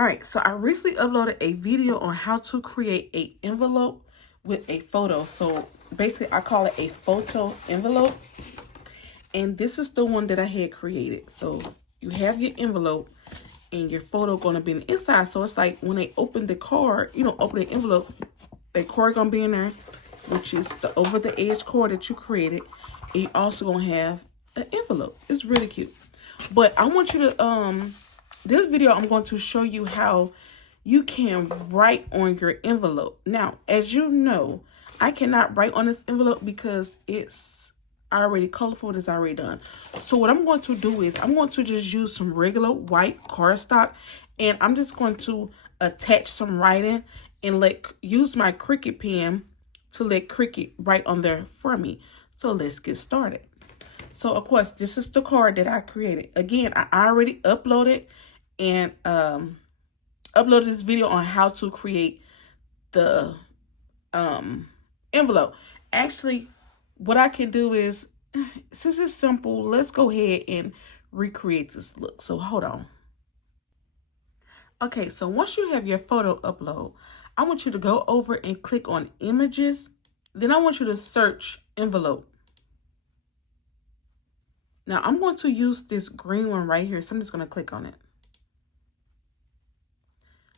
All right, so I recently uploaded a video on how to create an envelope with a photo. So basically, I call it a photo envelope. And this is the one that I had created. So you have your envelope and your photo going to be in the inside. So it's like when they open the card, open the envelope, the card going to be in there, which is the over the edge card that you created. And you also going to have an envelope. It's really cute. But I want you to, this video, I'm going to show you how you can write on your envelope. Now, as you know, I cannot write on this envelope because it's already colorful. It's already done. So what I'm going to do is I'm going to just use some regular white cardstock, and I'm just going to attach some writing and use my Cricut pen to let Cricut write on there for me. So let's get started. So of course, this is the card that I created. Again, I already uploaded and uploaded this video on how to create the envelope. Actually, what I can do is, since it's simple, let's go ahead and recreate this look. So hold on. Okay, so once you have your photo upload, I want you to go over and click on images. Then I want you to search envelope. Now I'm going to use this green one right here, so I'm just going to click on it.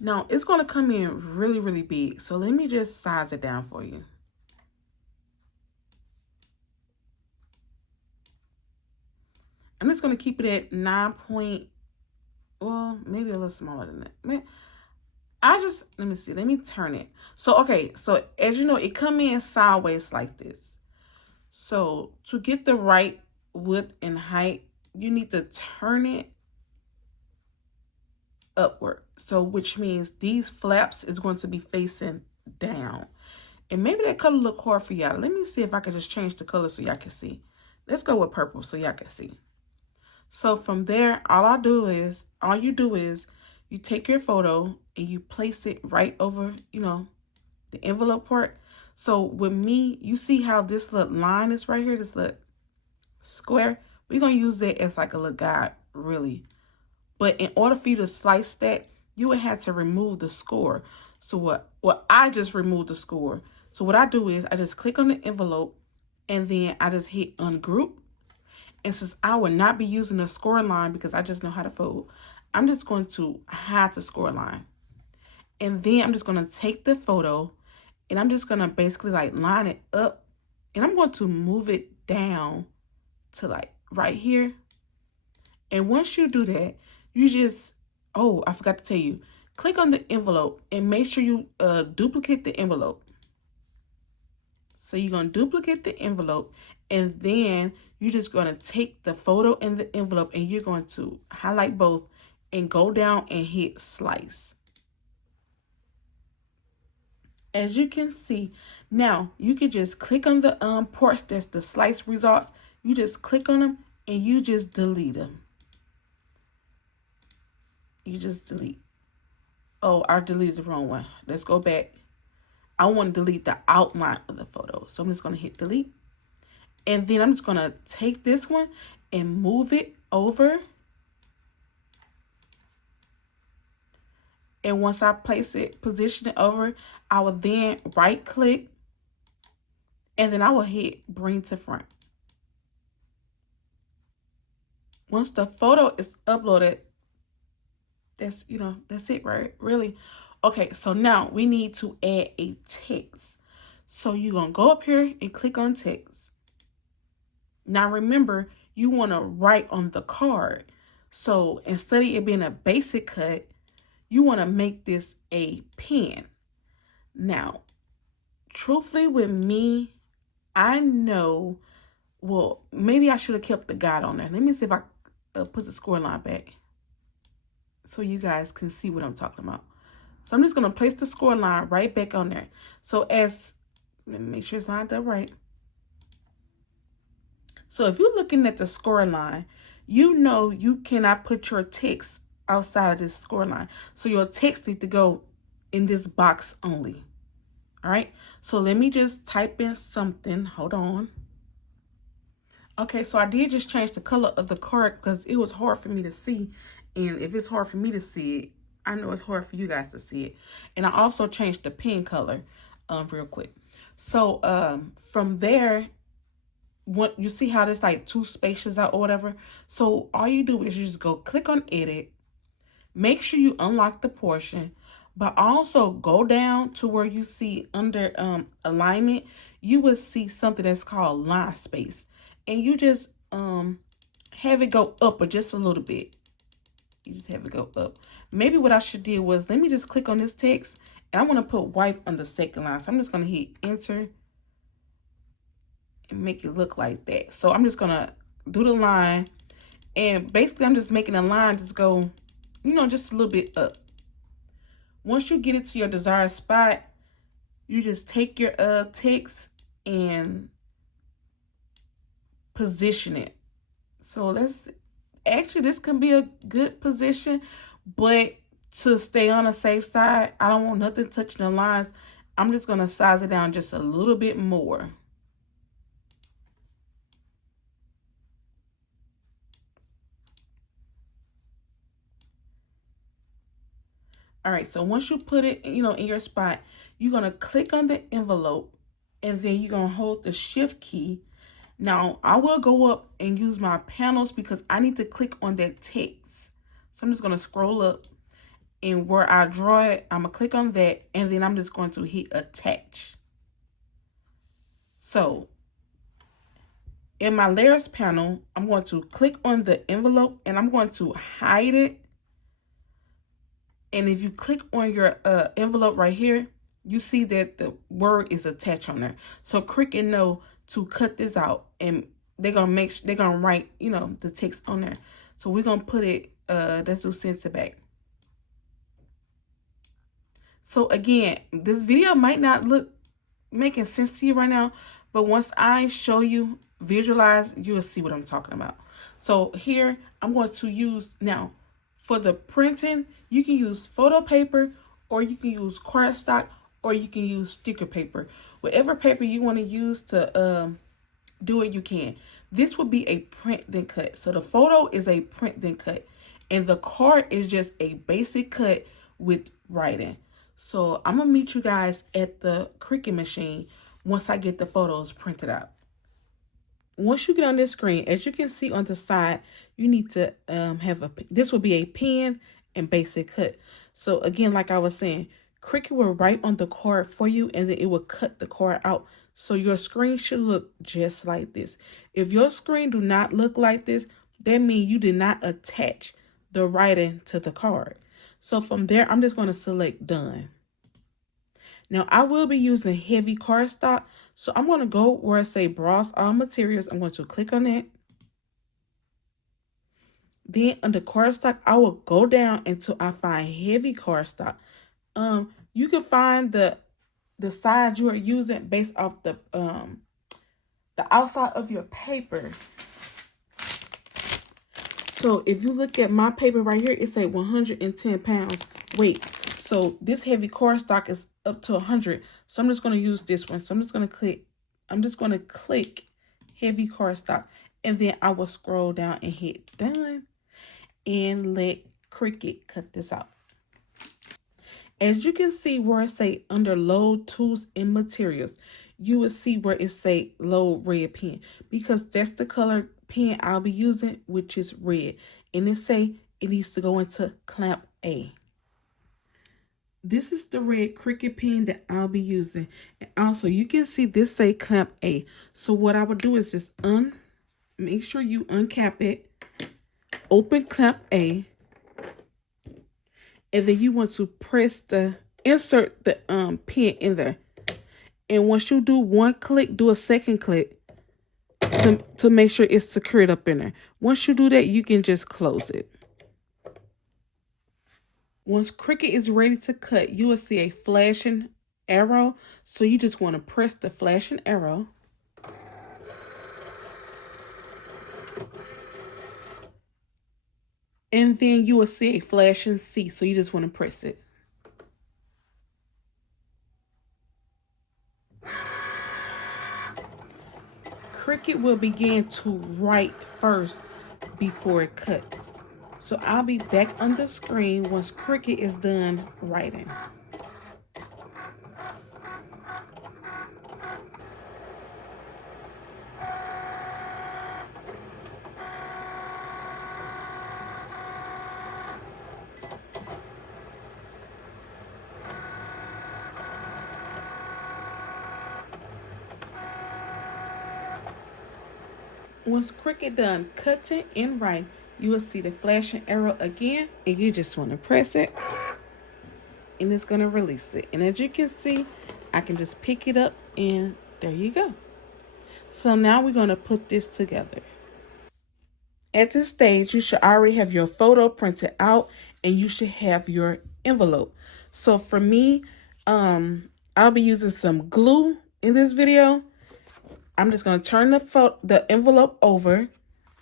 Now it's going to come in really, really big. So let me just size it down for you. I'm just going to keep it at 9 point, well, maybe a little smaller than that. Man, let me see. Let me turn it. So, okay. So as you know, it come in sideways like this. So to get the right width and height, you need to turn it upward. So which means these flaps is going to be facing down. And maybe that color look hard for y'all. Let me see if I can just change the color so y'all can see. Let's go with purple so y'all can see. So from there, all you do is you take your photo and you place it right over, the envelope part. So with me, you see how this little line is right here, this little square? We're going to use that as like a little guide, really. But in order for you to slice that, you would have to remove the score. So I just removed the score. So what I do is I just click on the envelope and then I just hit ungroup. And since I will not be using the score line because I just know how to fold, I'm just going to hide the score line. And then I'm just going to take the photo and I'm just going to basically line it up. And I'm going to move it down to right here. And once you do that, you just, I forgot to tell you, click on the envelope and make sure you duplicate the envelope. So you're going to duplicate the envelope and then you're just going to take the photo and the envelope and you're going to highlight both and go down and hit slice. As you can see, now you can just click on the parts that's the slice results. You just click on them and you just delete them. You just delete. Oh, I deleted the wrong one. Let's go back. I want to delete the outline of the photo. So I'm just going to hit delete. And then I'm just going to take this one and move it over. And once I place it, position it over, I will then right click. And then I will hit bring to front. Once the photo is uploaded, that's it, right? Really. Okay, so now we need to add a text. So you're going to go up here and click on text. Now remember, you want to write on the card. So instead of it being a basic cut, you want to make this a pen. Now, truthfully with me, I know, well, maybe I should have kept the guide on there. Let me see if I put the score line back so you guys can see what I'm talking about. So I'm just going to place the score line right back on there. So let me make sure it's lined up right. So if you're looking at the score line, you cannot put your text outside of this score line. So your text needs to go in this box only. All right. So let me just type in something. Hold on. Okay, so I did just change the color of the card because it was hard for me to see. And if it's hard for me to see it, I know it's hard for you guys to see it. And I also changed the pen color real quick. So from there, what you see how there's like two spaces out or whatever. So all you do is you just go click on edit. Make sure you unlock the portion, but also go down to where you see under alignment, you will see something that's called line space. And you just have it go up or just a little bit. You just have it go up. Maybe what I should do was, let me just click on this text and I want to put wife on the second line. So I'm just going to hit enter and make it look like that. So I'm just going to do the line, and basically I'm just making a line just go, you know, just a little bit up. Once you get it to your desired spot, you just take your text and position it. So let's actually, this can be a good position, but to stay on the safe side, I don't want nothing touching the lines. I'm just going to size it down just a little bit more. All right, so once you put it, you know, in your spot, you're going to click on the envelope, and then you're going to hold the shift key. Now, I will go up and use my panels because I need to click on that text. So I'm just going to scroll up, and where I draw it, I'm going to click on that, and then I'm just going to hit attach. So in my layers panel, I'm going to click on the envelope and I'm going to hide it. And if you click on your envelope right here, you see that the word is attached on there. So Cricut know to cut this out, and they're gonna write, you know, the text on there. So we're gonna put it, let's do center back. So again, this video might not look making sense to you right now, but once I show you, visualize, you'll see what I'm talking about. So here I'm going to use, now for the printing, you can use photo paper, or you can use CardStock, or you can use sticker paper. Whatever paper you want to use to do it, you can. This would be a print then cut. So the photo is a print then cut, and the card is just a basic cut with writing. So I'm gonna meet you guys at the Cricut machine once I get the photos printed out. Once you get on this screen, as you can see on the side, you need to have this will be a pen and basic cut. So again, like I was saying, Cricut will write on the card for you, and then it will cut the card out. So your screen should look just like this. If your screen do not look like this, that means you did not attach the writing to the card. So from there, I'm just going to select done. Now I will be using heavy cardstock, so I'm going to go where it say browse all materials. I'm going to click on that. Then under cardstock, I will go down until I find heavy cardstock. You can find the size you are using based off the outside of your paper. So if you look at my paper right here, it say 110 pounds weight. So this heavy cardstock is up to 100. So I'm just going to use this one. So I'm just going to click heavy cardstock, and then I will scroll down and hit done and let Cricut cut this out. As you can see where it say under load tools and materials, you will see where it say load red pen, because that's the color pen I'll be using, which is red. And it say it needs to go into clamp A. This is the red Cricut pen that I'll be using. And also you can see this say clamp A. So what I would do is just make sure you uncap it, open clamp A, and then you want to insert the pen in there. And once you do one click, do a second click to make sure it's secured up in there. Once you do that, you can just close it. Once Cricut is ready to cut, you will see a flashing arrow. So you just want to press the flashing arrow. And then you will see a flashing C. So you just want to press it. Cricut will begin to write first before it cuts. So I'll be back on the screen once Cricut is done writing. Once Cricut done cutting and writing, you will see the flashing arrow again, and you just want to press it, and it's going to release it. And as you can see, I can just pick it up, and there you go. So now we're going to put this together. At this stage, you should already have your photo printed out, and you should have your envelope. So for me, I'll be using some glue in this video. I'm just going to turn the envelope over,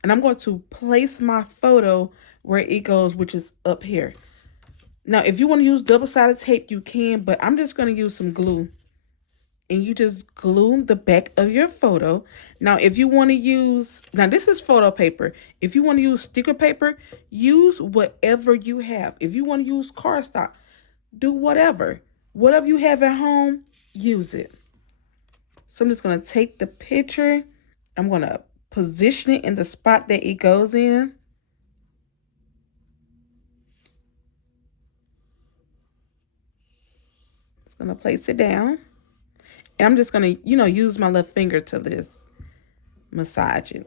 and I'm going to place my photo where it goes, which is up here. Now, if you want to use double-sided tape, you can, but I'm just going to use some glue. And you just glue the back of your photo. Now, if you want to use, now this is photo paper. If you want to use sticker paper, use whatever you have. If you want to use cardstock, do whatever. Whatever you have at home, use it. So I'm just going to take the picture. I'm going to position it in the spot that it goes in. Just going to place it down. And I'm just going to, use my left finger to this, massage it.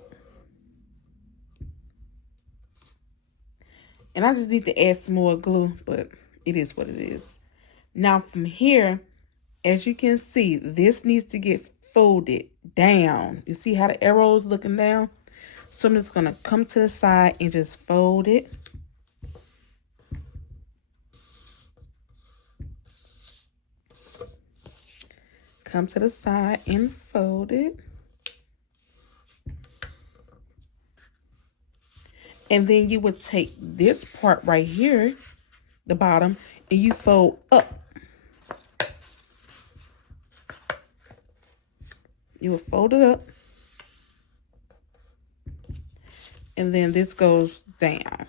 And I just need to add some more glue, but it is what it is. Now from here, as you can see, this needs to get folded down. You see how the arrow is looking down? So I'm just going to come to the side and just fold it. Come to the side and fold it. And then you would take this part right here, the bottom, and you fold up. You will fold it up. And then this goes down.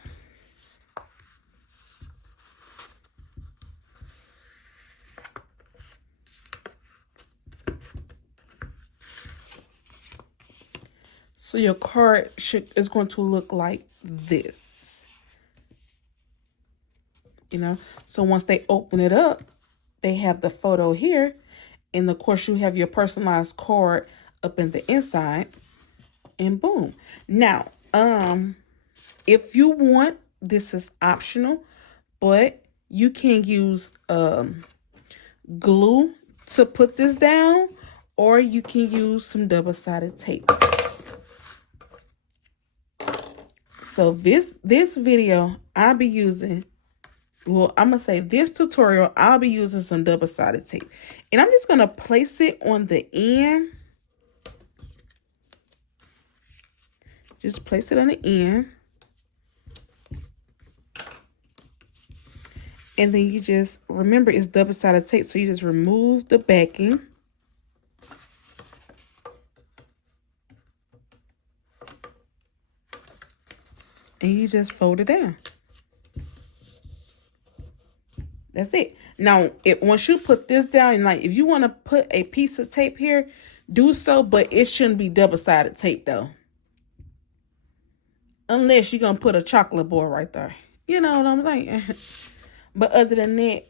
So your card is going to look like this. So once they open it up, they have the photo here. And of course, you have your personalized card up in the inside. And boom. Now, if you want, this is optional, but you can use glue to put this down, or you can use some double-sided tape. So this video, I'll be using, well, I'm going to say this tutorial, I'll be using some double-sided tape. And I'm just going to place it on the end. Just place it on the end. And then you just, remember it's double-sided tape, so you just remove the backing. And you just fold it down. That's it. Now, once you put this down, like if you want to put a piece of tape here, do so, but it shouldn't be double-sided tape though. Unless you're going to put a chocolate board right there. You know what I'm saying? But other than that,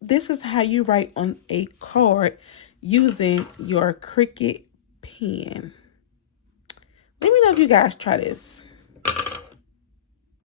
this is how you write on a card using your Cricut pen. Let me know if you guys try this.